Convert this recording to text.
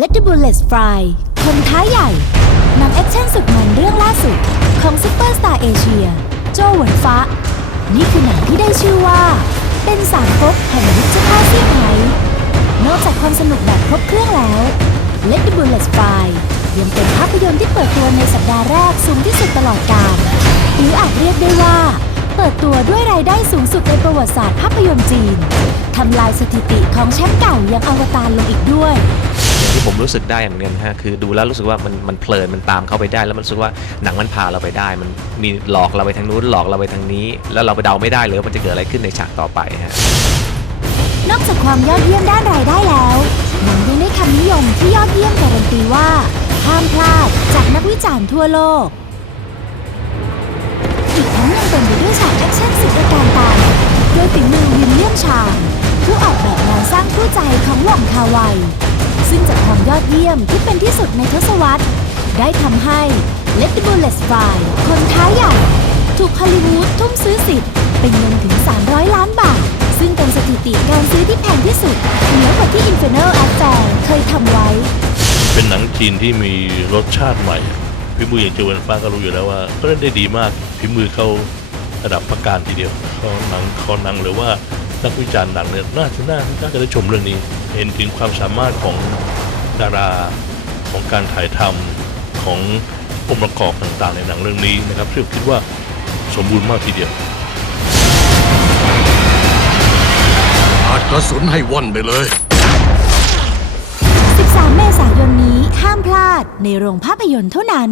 Let the Bullets Fly คนท้าใหญ่หนังแอคชั่นสุดมันเรื่องล่าสุด ของซุปเปอร์สตาร์เอเชีย โจหวนฟ้า นี่คือหนังที่ได้ชื่อว่า เป็นสามก๊กแห่งยุคเจ้าพ่อเซี่ยงไฮ้นอกจากความสนุกแบบครบเครื่องแล้ว Let the Bullets Fly ยังเป็นภาพยนตร์ที่เปิดตัวในสัปดาห์แรกสูงที่สุดตลอดกาลหรืออาจเรียกได้ว่า เปิดตัวด้วยรายได้สูงสุดในประวัติศาสตร์ภาพยนตร์จีนทำลายสถิติของแชมป์เก่าอย่างอวตารลงอีกด้วย ที่ผมรู้สึกได้เหมือนกันฮะคือดูแล้วรู้สึกว่ามันมันเพลินมันตามเข้าไปได้ แล้วมันรู้สึกว่าหนังมันพาเราไปได้ มันมีหลอกเราไปทางนู้นหลอกเราไปทางนี้ แล้วเราไปเดาไม่ได้เลยว่ามันจะเกิดอะไรขึ้นในฉากต่อไปฮะนอกจากความยอดเยี่ยมด้านรายได้แล้วหนังยังได้คำนิยมที่ยอดเยี่ยมการันตีว่าห้ามพลาดจากนักวิจารณ์ทั่วโลกอีกทั้งยังเต็มไปด้วยฉากแอคชั่นสุดตระการตาโดยฝีมือวินเลียมชางผู้ออกแบบงานสร้างคู่ใจของหว่องคาไว ยอดเยี่ยมที่เป็นที่สุดในทศวรรษ ได้ทำให้ Let the Bullets Fly คนท้าใหญ่ ถูกฮอลลีวูดทุ่มซื้อสิทธิ์ เป็นเงินถึง 300 ล้านบาท ซึ่งเป็นสถิติการซื้อที่แพงที่สุด เหนือกว่าที่ Infernal Affair เคยทำไว้ เป็นหนังจีนที่มีรสชาติใหม่ฝีมืออย่างเจวันฟ้าก็รู้อยู่แล้วว่าก็เล่นได้ดีมากฝีมือเขาระดับประการทีเดียวเขาหนังเขาหนังหรือว่านักวิจารณ์หนังเนี่ยน่าจะน่าน่าจะได้ชมเรื่องนี้ เห็นถึงความสามารถของ ดาราของการถ่ายทำขององค์ประกอบต่างๆ ในหนังเรื่องนี้นะครับซึ่งคิดว่าสมบูรณ์มากทีเดียวอาจกระสุนให้ว่อนไปเลย 13 เมษายนนี้ห้ามพลาดในโรงภาพยนตร์เท่านั้น